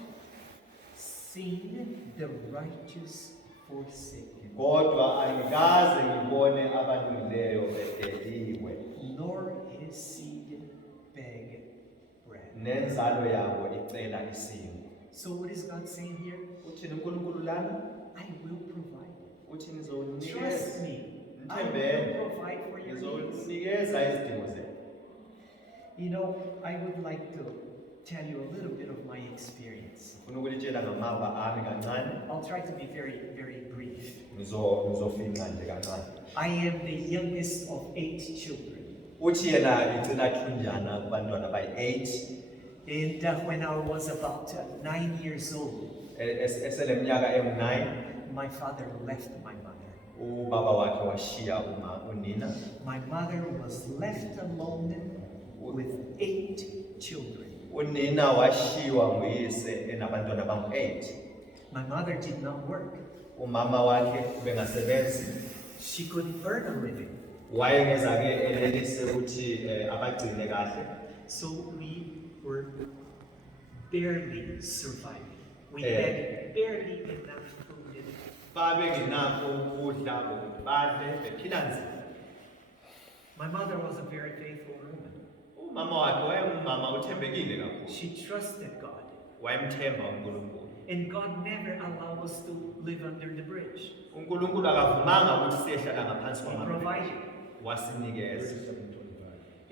seen the righteous forsaken, kodwa angikaze ngibone abalungileyo bedeliwe, nor his seed beg bread. nenzalo yabo icela isimo. So what is God saying here? Uthini uNkulunkulu lana? I will provide. Uthi Trust ngizonikeza, me. I Nithembele. will provide for your needs. Ngizonikeza izidingo zenu. I would like to tell you a little bit of my experience. Ngifuna ukulitshela ngamava ami kancane, I'll try to be very, very brief. ngizofinqa nje kancane. I am the youngest of 8 children. Uthi yena icela thunjana kubantwana bayi-8, And when I was about 9 years old, eseleminyaka emu-9, my father left my mother. ubaba wakhe washiya unina. My mother was left alone with 8 children. Unina washiwa nguyise enabantwana bangu-8. My mother did not work. Umama wakhe ubengasebenzi, She couldn't earn a living. wayengezake enelise ukuthi abagcine kahle. So we were barely surviving. We Yeah. had barely enough food babengenakho ukudla ukuthi badle bephila nzima. My mother was a very faithful woman. Umama wakhe wayengumama uthembekile kakhulu. She trusted God. Wayemthemba uNkulunkulu. And God never allowed us to live under the bridge. uNkulunkulu akavumanga ukuthi siyehlala ngaphansi He kwamabili. provided. Wasinikeza.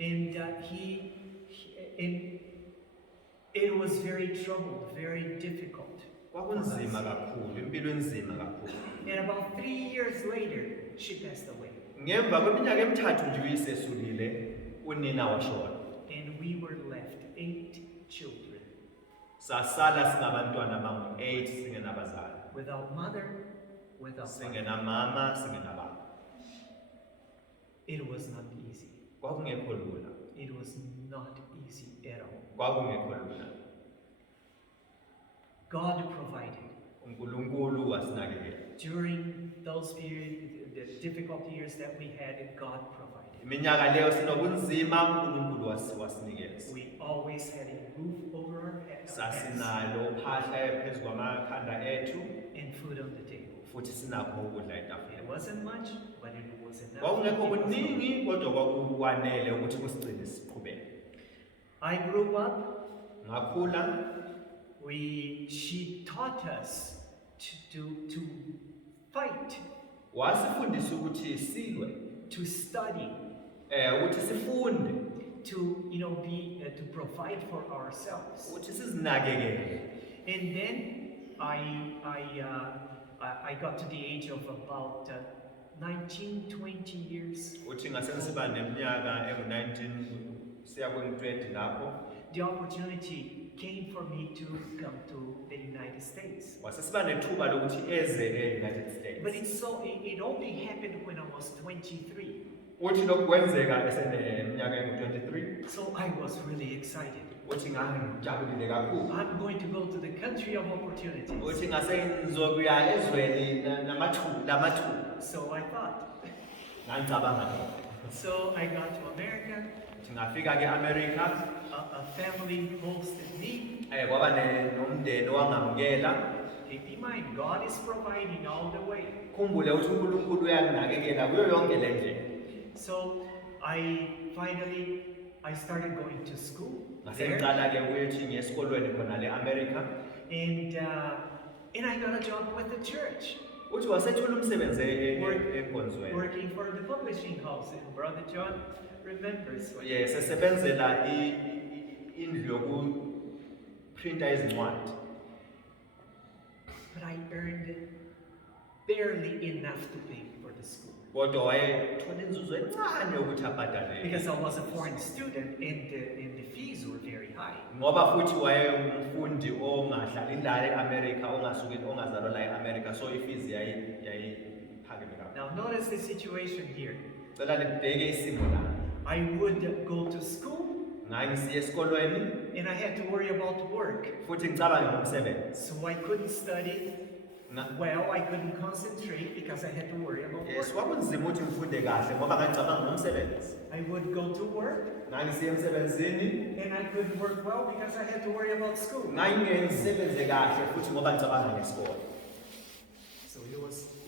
And and it was very troubled, very difficult. Kwakunzima kakhulu, impilo enzima kakhulu. And about 3 years later, she passed away. Ngemva kweminyaka emithathu nje uyisesulile, unina washona. And we were left 8 children. Sasala singabantwana abangu-8 singenabazali. Without mother, without father. Singenamama, singenababa. It was not easy. Kwakungekho lula. It was not easy at all. Kwakungekho lula. God provided. uNkulunkulu wasinakekela. During those periods, the difficult years that we had, God provided. Iminyaka leyo sinobunzima, uNkulunkulu wasinikeza. We always had a roof over our heads Sasinalo uphahla phezu kwamakhanda ethu, and food on the table. futhi sinakho ukudla etafuleni. It wasn't much, but it was enough. Kwakungekho kuningi kodwa kwakwanele ukuthi kusigcine siqhubeke. I grew up. Ngakhula, She taught us to fight, wasifundisa ukuthi silwe, to study, ukuthi sifunde, to to provide for ourselves. ukuthi sizinakekele. And then I got to the age of about 19, 20 years. Uthi ngasengisiba neminyaka engu-19 siya kwengu-20 lapho, The opportunity came for me to come to the United States. wasesiba nethuba lokuthi eze e-United States. But it only happened when I was 23. Uthi lokhu kwenzeka eseneminyaka engu-23, So I was really excited. uthi ngangijabulile kakhulu. I'm going to go to the country of opportunities. Uthi ngase ngizokuya ezweni lamathuba. So I thought. Ngangicabanga lokho. So I got to America. Uthi ngafika ke-America, A family hosted me. kwaba nomndeni owangamukela. Keep in mind, God is providing all the way. Khumbule ukuthi uNkulunkulu uyakunakekela kuyo yonke le ndlela. So I started going to school Ngase there, ngiqala ke ukuthi ngiye esikolweni khona le-America. and I got a job with the church, Uthi wasethola umsebenzi enkonzweni. working for the publishing house. And Brother John remembers. Yes, sesebenzela indlu yokuprinta izincwadi. But I earned barely enough to pay for the school. Kodwa wayethola inzuzo encane yokuthi abhadale. Because I was a foreign student and the fees were very high. Ngoba futhi wayengumfundi ongahlali la e-America, ongazalwa la e-America, so ifees yayiphakeme kakhulu. Now notice the situation here. Cela libheke isimo la. I would go to school Ngangisiya esikolweni and I had to worry about work. futhi ngicabange ngomsebenzi. So I couldn't study well, I couldn't concentrate because I had to worry about Yes, work. kwakunzima ukuthi ngifunde kahle ngoba ngicabanga ngomsebenzi. I would go to work Ngangisiya emsebenzini, and I couldn't work well because I had to worry about school. ngangisebenze kahle futhi ngoba ngicabanga ngesikole. So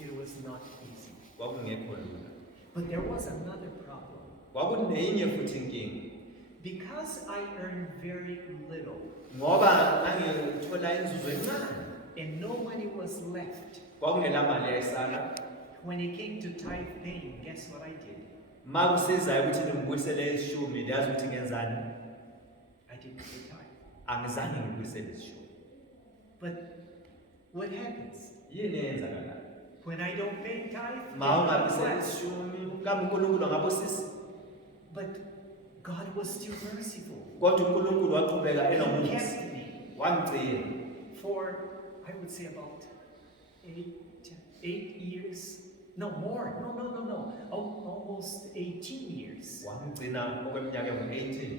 it was not easy. Kwakungekho lula. But there was another problem. Kwakunenye futhi inkinga. Because I earned very little Ngoba ngangithola inzuzo encane. and no money was left. Kwakungela mali eyayisala. When it came to tithe paying, guess what I did? Makusizayo ukuthi ngibuyisele izishumi, ndiyazi ukuthi ngenzani. I didn't pay tithe. Angizange ngibuyisele izishumi. But what happens? Yini eyenzakalayo? When I don't pay tithe, Ma ungabuyiseli bless. izishumi, kambe uNkulunkulu angabusisi. But God was still merciful. Kodwa uNkulunkulu waqhubeka He enomusa. kept me Wangigcina. for, I would say, about 8 years. No, more. No. Almost 18 years Wangigcina okweminyaka engu-18.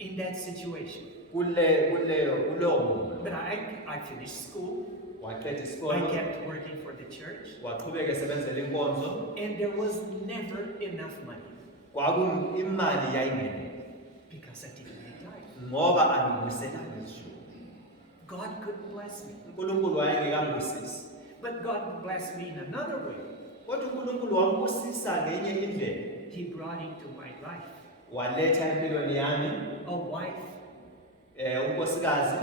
in that situation. Kuleyo But I finished school. waqeda I isikole, kept working for the church. waqhubeka esebenzela inkonzo. And there was never enough money Imali yayingene because I didn't pay tithe. ngoba angibuyiselanga izishumi. God could bless me. uNkulunkulu wayengekangibusisi. But God blessed me in another way. Kodwa uNkulunkulu wambusisa ngenye indlela. He brought into my life Waletha empilweni yami a wife unkosikazi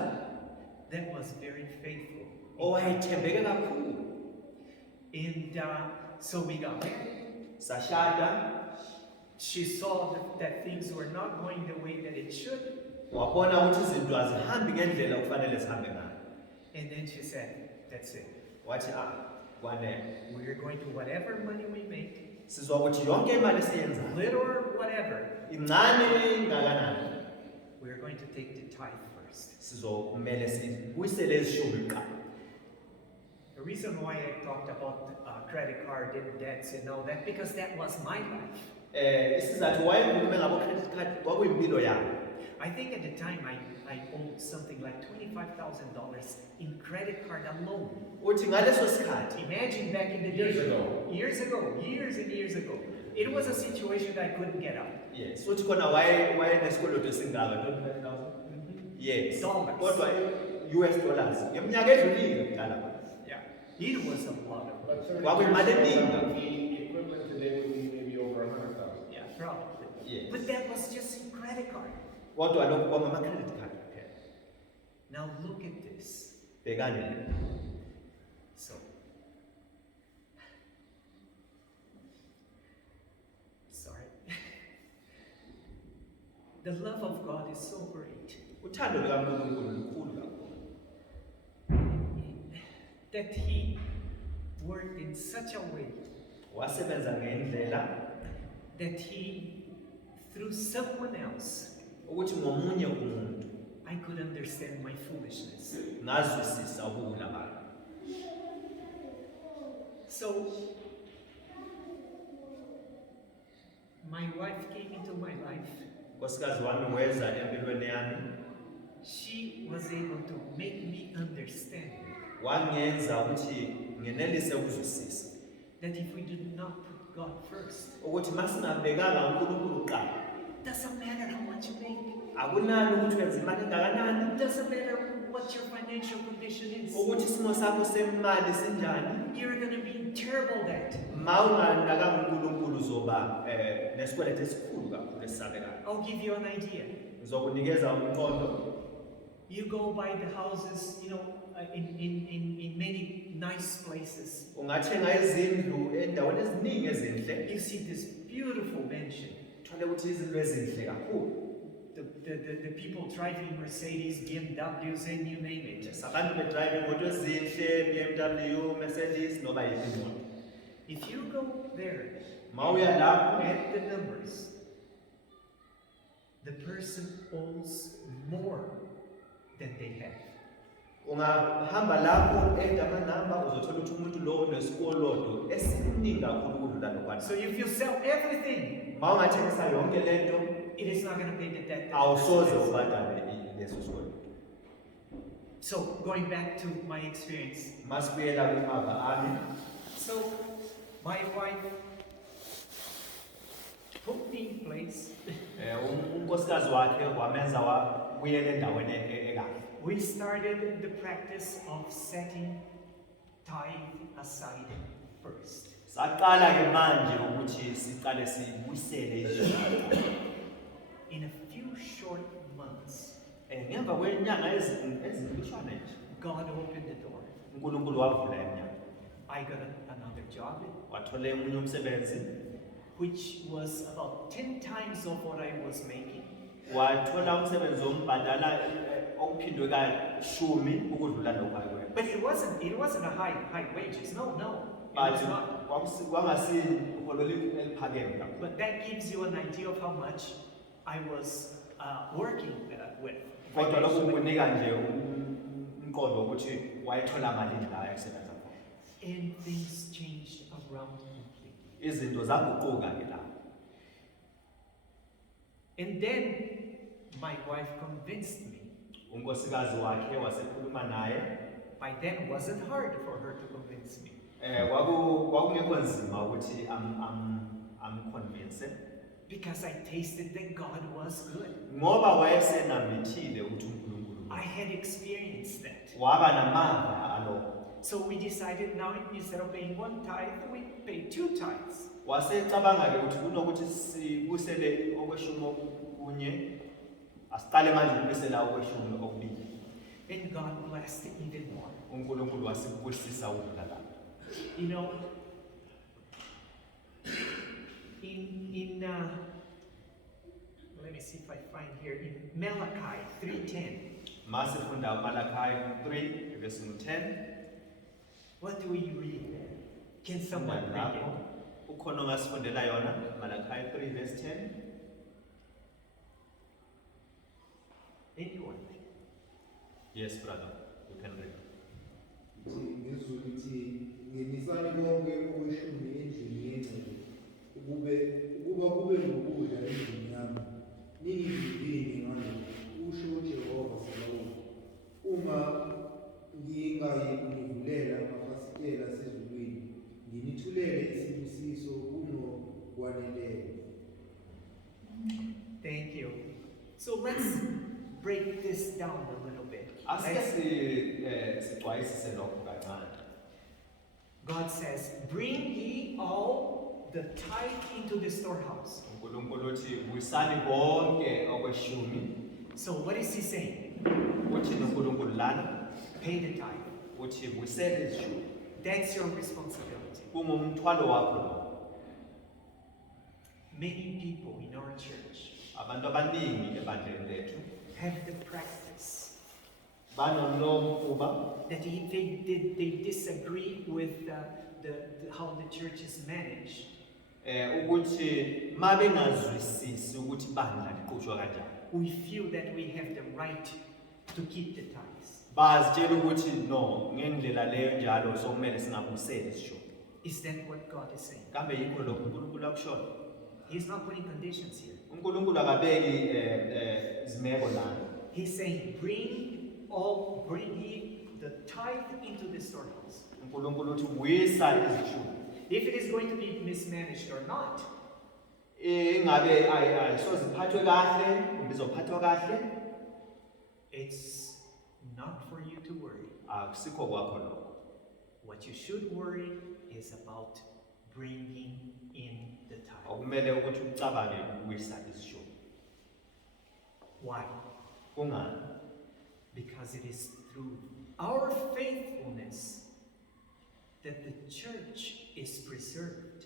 that was very faithful. owayethembeke kakhulu. And so we got married. Sashada, She saw that things were not going the way that it should. wabona ukuthi izinto azihambi ngendlela okufanele zihambe ngayo. And then she said, that's it. Wathi kwanele. We're going to whatever money we make, Sizwa ukuthi yonke imali esiyenzayo, little or whatever, incane ingakanani, we're going to take the tithe first. sizomele sibuyisele ezishumi kuqala. The reason why I talked about credit card and debts and all that, because that was my life. Isizathu wayekhulume ngabo credit card kwakuyimpilo yami. I think at the time I owed something like $25,000 in credit card alone. Uthi ngaleso sikhathi Imagine back in the Years day. ago. Years ago. Years and years ago. It was a situation that I couldn't get out. yes, uthi khona wayenesikoloto esingaka 25,000. Yes. Dollars. Kodwa US dollars. Ngeminyaka edlulile kuqala. Yeah. It was a lot of But 32 Kwakuyimali eningi. the equivalent today would be maybe over 100,000. yeah, probably. Yes. But that was just in credit card. Kodwa lokho kwama credit card kuphela. Now look at this. Bhekane. So sorry. The love of God is so great Uthando likaNkulunkulu lukhulu kakhulu. that He worked in such a way Wasebenza ngendlela that He, through someone else, ukuthi ngomunye umuntu I could understand my foolishness. ngazwisisa ubuwula bami. So, my wife came into my life. Nkosikazi wami weza empilweni yami, She was able to make me understand wangenza ukuthi ngenelise ukuzwisisa that if we did not put God first, ukuthi masingabhekanga uNkulunkulu kuqala, doesn't matter how much you make, akunani ukuthi wenza imali engakanani, doesn't matter what your financial condition is, ukuthi isimo sakho semali sinjani, you're going to be in terrible debt. mawunganakanga uNkulunkulu uzoba nesikweletu esikhulu kakhulu esisabekayo. I'll give you an idea. Ngizokunikeza umqondo. You go by the houses, in many nice places. Ungathenga izindlu endaweni eziningi ezinhle, You see this beautiful mansion. uthole ukuthi izindlu ezinhle kakhulu. The people driving Mercedes, BMWs, and you name it. Abantu bedrive imoto ezinhle, BMW, Mercedes noma yiphi imoto. If you go there, Mawuya lapho at the numbers, the person owes more than they have. ungahamba lapho amanamba uzothola ukuthi umuntu lo unesikoloto esiningi kakhulu ukudlula lokwana. So if you sell everything, Mawungathengisa yonke lento, it is not going to pay the debt. awusoze ubhadale leso sikoloto. So going back to my experience, Masibuyela kumava ami, so my wife put me in place. unkosikazi wakhe wamenza wabuyela endaweni ekahle. We started the practice of setting tithe aside first. Saqala ke manje ukuthi siqale sibuyisele izindlu. In a few short months, Ngemva kwenyanga ezimfishane nje, God opened the door. uNkulunkulu wavula iminyango. I got another job, Wathola omunye umsebenzi, which was about 10 times of what I was making. wathola umsebenzi ombhadala okuphindwe ka10 ukudlula lokho akwenza. But it wasn't a high wages. No, it But was not. kwangasi uholo eliphakeme kakhulu. But that gives you an idea of how much I was working with. Kodwa lokho kunika nje umqondo ukuthi wayethola malini la ayisebenza khona. And things changed around completely. Izinto zaguquka ke la. And then my wife convinced me. Unkosikazi wakhe wasekhuluma naye. By then it wasn't hard for her to convince me. Kwakungekho nzima ukuthi amconvince Because I tasted that God was good. ngoba wayesenamithile ukuthi uNkulunkulu I had experienced that. waba namava alo. So we decided now instead of paying 1 tithe, we pay 2 tithes. Wasecabanga-ke ukuthi kunokuthi sibusele okweshumi okunye, asiqale manje ukubuyisela okweshumi okubili. And God blessed it even more. uNkulunkulu wasibusisa ukudla lapho. You know, in let me see if I find here, in Malachi 3:10. Masifunda uMalaki 3 verse 10. What do we read there? Can someone read it? Ukhona ongasifundela yona, Malachi 3 verse 10. Anyone? Yes, brother, you can read. Ngizokuthi ngenisani konke okweshumi endlini yengcebo ukuba kube nokudla endlini yami, ningivimbini ngalokho, kusho uJehova Sabaoth. Uma ngingayikuvulela amafasitela asezulwini, nginithulele isibusiso kunokwaneleyo. Thank you. So let's break this down a little bit. God says, bring ye all the tithe into the storehouse. So what is he saying? Pay the tithe. That's your responsibility. Many people in our church have the practice that if they disagree with how the church is managed, we feel that we have the right to keep the tithes. Is that what God is saying? He's not putting conditions here. He's saying, bring ye the tithe into the storehouse. If it is going to be mismanaged or not, it's not for you to worry. What you should worry is about bringing in the tithe. Why? Because it is through our faithfulness that the church is preserved.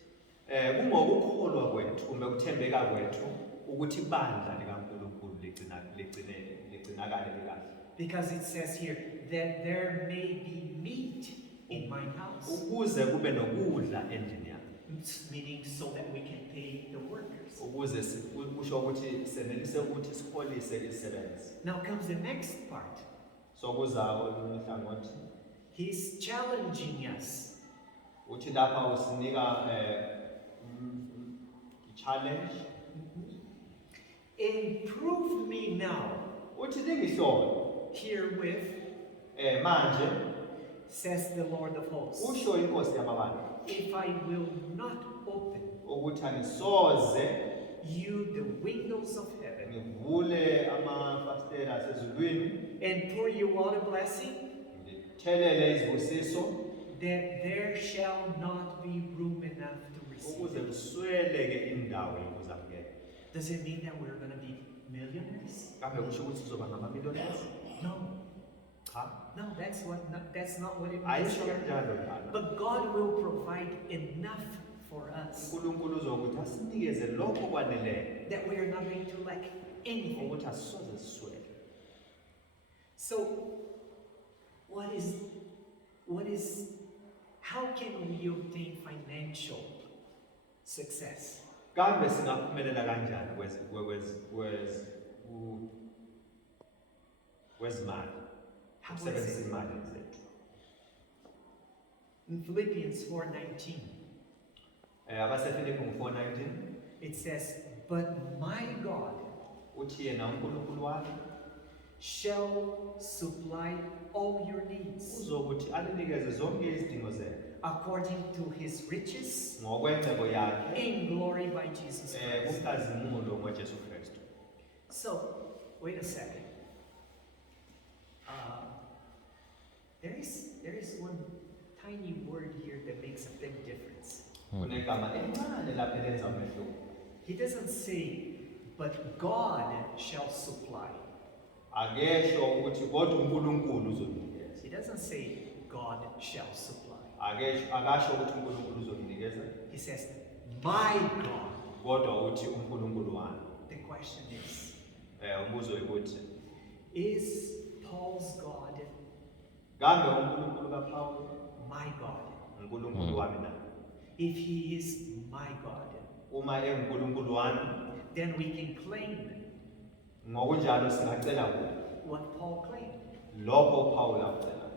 Because it says here that there may be meat in my house. Meaning so that we can pay the workers. Now comes the next part. He's challenging us. And prove me now herewith, says the Lord of hosts, if I will not open you the windows of heaven and pour you out a blessing, that there shall not be room enough to receive it. Does it mean that we're going to be millionaires? No. No, that's not what it means. But God will provide enough for us that we are not going to lack anything. So, how can we obtain financial success? How is it? In Philippians 4:19, it says, but my God shall supply all your needs according to his riches in glory by Jesus Christ. So, wait a second. There is that makes a big difference. Kunegama encane lapha elenza umehluko. He doesn't say, but God shall supply. Akesho ukuthi kodwa uNkulunkulu uzoninikeza. He doesn't say, God shall supply. Akasho ukuthi uNkulunkulu uzoninikeza. He says, my God. Kodwa uthi uNkulunkulu wami. The question is, Umbuzo ukuthi is Paul's God kambe uNkulunkulu kaPawulo my God? uNkulunkulu wami na? If he is my God, Uma enguNkulunkulu wami, then we can claim ngokunjalo singacela kuye what Paul claimed. lokho uPawulo akucela.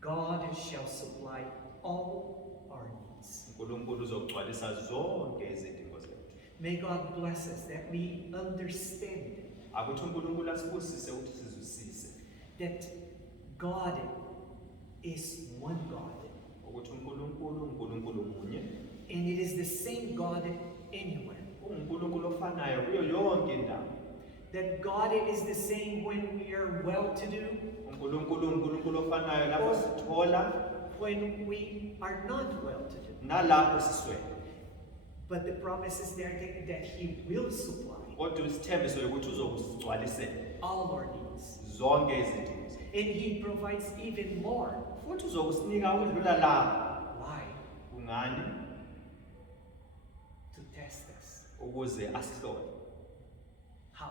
God shall supply all our needs. uNkulunkulu uzogcwalisa zonke izidingo zethu. May God bless us that we understand Akuthi uNkulunkulu asibusise ukuthi sizwisise that God is one God, ukuthi uNkulunkulu munye, and it is the same God anywhere. uNkulunkulu ofanayo kuyo yonke indawo. That God is the same when we are well-to-do, uNkulunkulu ofanayo lapho sithola when we are not well-to-do. nalapho siswele. But the promise is there that He will supply Kodwa isithembiso ukuthi uzokusigcwalisela all our needs. zonke izidingo zethu. And He provides even more. Futhi uzokusinika ukudlula lapho. Why? Kungani? To test us. Ukuze asihlole. How?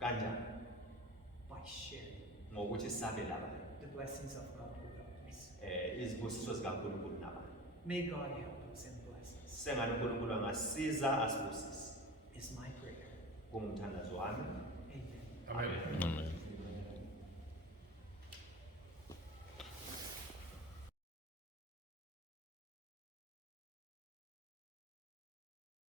Kanjani? By sharing Ngokuthi sabele abanye. the blessings of God with others. Izibusiso zikaNkulunkulu nabantu. May God help us and bless us, Sengani uNkulunkulu angasiza asibusise. is my prayer. Kungumthandazo wami. Amen. Amen. Amen.